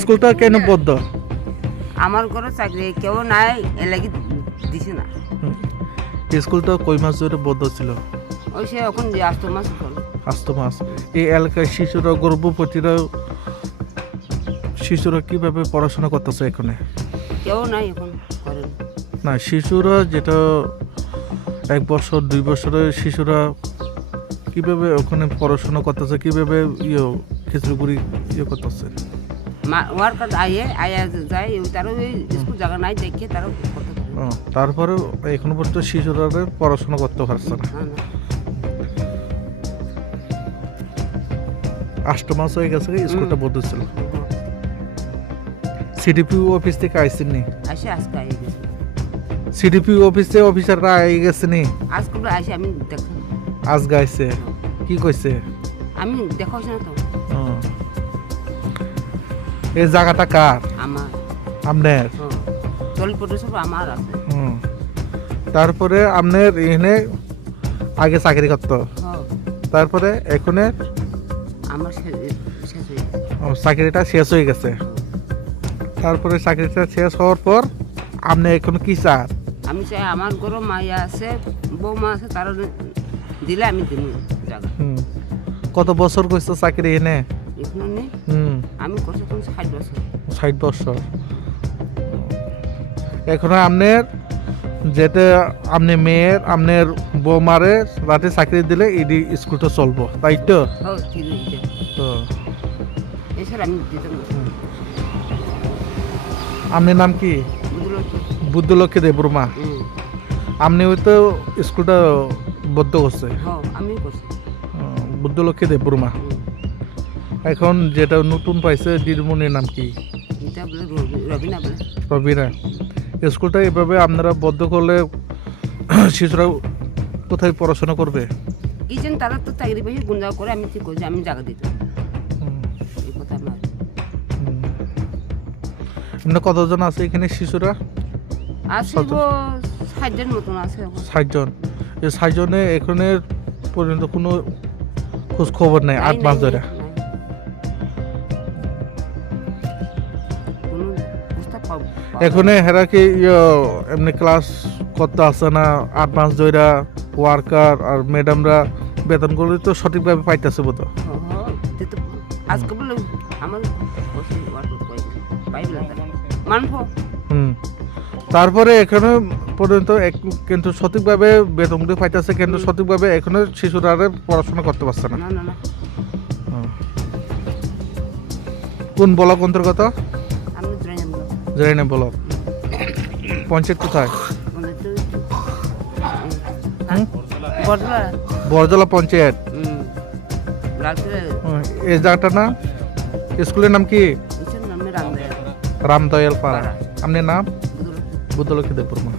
স্কুলটা কেন বদ্ধ? আমার ঘরে চাকরি কেউ নাই, এ লাগি দিছে না। স্কুলটা কই মাস ধরে বদ্ধ ছিল? ওই সে এখন যে আসতো মাস হল। আসতো মাস। এই এলাকায় শিশুরা, গর্ভবতীরা, শিশুরা কিভাবে পড়াশোনা করতেছে এখানে? কেউ নাই এখন করেন না, শিশুরা যেটা 1 বছর 2 বছরের শিশুরা কিভাবে ওখানে পড়াশোনা করতেছে, কিভাবে খিচুড়ি করতেছে? ওয়ার্কার আয়া যায়, তারও স্কুল জায়গা নাই দেখে তারও করতে পারে। তারপরে এখন পর্যন্ত শিশুরা পড়াশোনা করতে পারছে না। 8 মাস হয়ে গেছে স্কুলটা বন্ধ ছিল। সিডিপি অফিস থেকে আইসেন নি? আসে আজকে আই গেছে। সিডিপি অফিসে অফিসাররা আই গেছে নি? আজকে আসে আমি দেখো। আজ গাইছে কি কইছে? আমি দেখাচ্ছি না তো। এই জায়গাটা কার? আমার। আপনার? দলপত্র সব আমার আছে। তারপরে আপনার এখানে আগে চাকরি করতো, তারপরে এখানে আমার শেষ হয়ে গেছে। চাকরিটা শেষ হয়ে গেছে। তারপরে চাকরিটা শেষ হওয়ার পর আপনি এখন কি চান? আমি চাই আমার ঘরে মাইয়া আছে, বৌমা আছে, তারা দিলে আমি দিব জায়গা। কত বছর করছো চাকরি এনে? এখানে আমি করছি 60 বছর। 60 বছর। এখন আপনার যেটা আপনি মেয়ের, আপনার বৌমারে রাতে চাকরি দিলে এডি স্কুলটা চলবো, তাই তো? এছাড়া আমি দিতাম না। আপনার নাম কি? বুদ্ধলক্ষ্মী দেববর্মা। আপনি হয়তো স্কুলটা বদ্ধ করছে? আমি করছি। বুদ্ধলক্ষ্মী দেববর্মা। এখন যেটা নতুন পাইছে দিদিমণির নাম কি? রবিনা। স্কুলটা এভাবে আপনারা বদ্ধ করলে শিশুরা কোথায় পড়াশোনা করবে? কি যেন তারা তো চাকরি পেয়ে গুঞ্জা করে, আমি ঠিক করছি, আমি জায়গা দিতাম। এই কথা আমার। আপনার কতজন আছে এখানে শিশুরা? আছে 60 জন মতন আছে। 60 জন। এই 60 জনে এখানে পর্যন্ত কোনো খোঁজ খবর নেই 8 মাস ধরে? এখানে হেরা কি এমনি ক্লাস করতে আসে না 8 মাস ধরে? ওয়ার্কার আর ম্যাডামরা বেতনগুলো তো সঠিকভাবে পাইতেছে বোধ? আজকে বলে আমার তারপরে এখানে পর্যন্ত কিন্তু সঠিকভাবে বেতনগুলো পাইতেছে, কিন্তু সঠিকভাবে এখানে শিশুরা পড়াশোনা করতে পারছে না। কোন ব্লক অন্তর্গত? জেরাইনা ব্লক। পঞ্চায়েত কোথায়? বরজলা পঞ্চায়েত। এই জায়গাটা না? স্কুলের নাম কি? রামদয়াল পাড়া। আপনার নাম? বুদ্ধলক্ষ্মী দেববর্মা।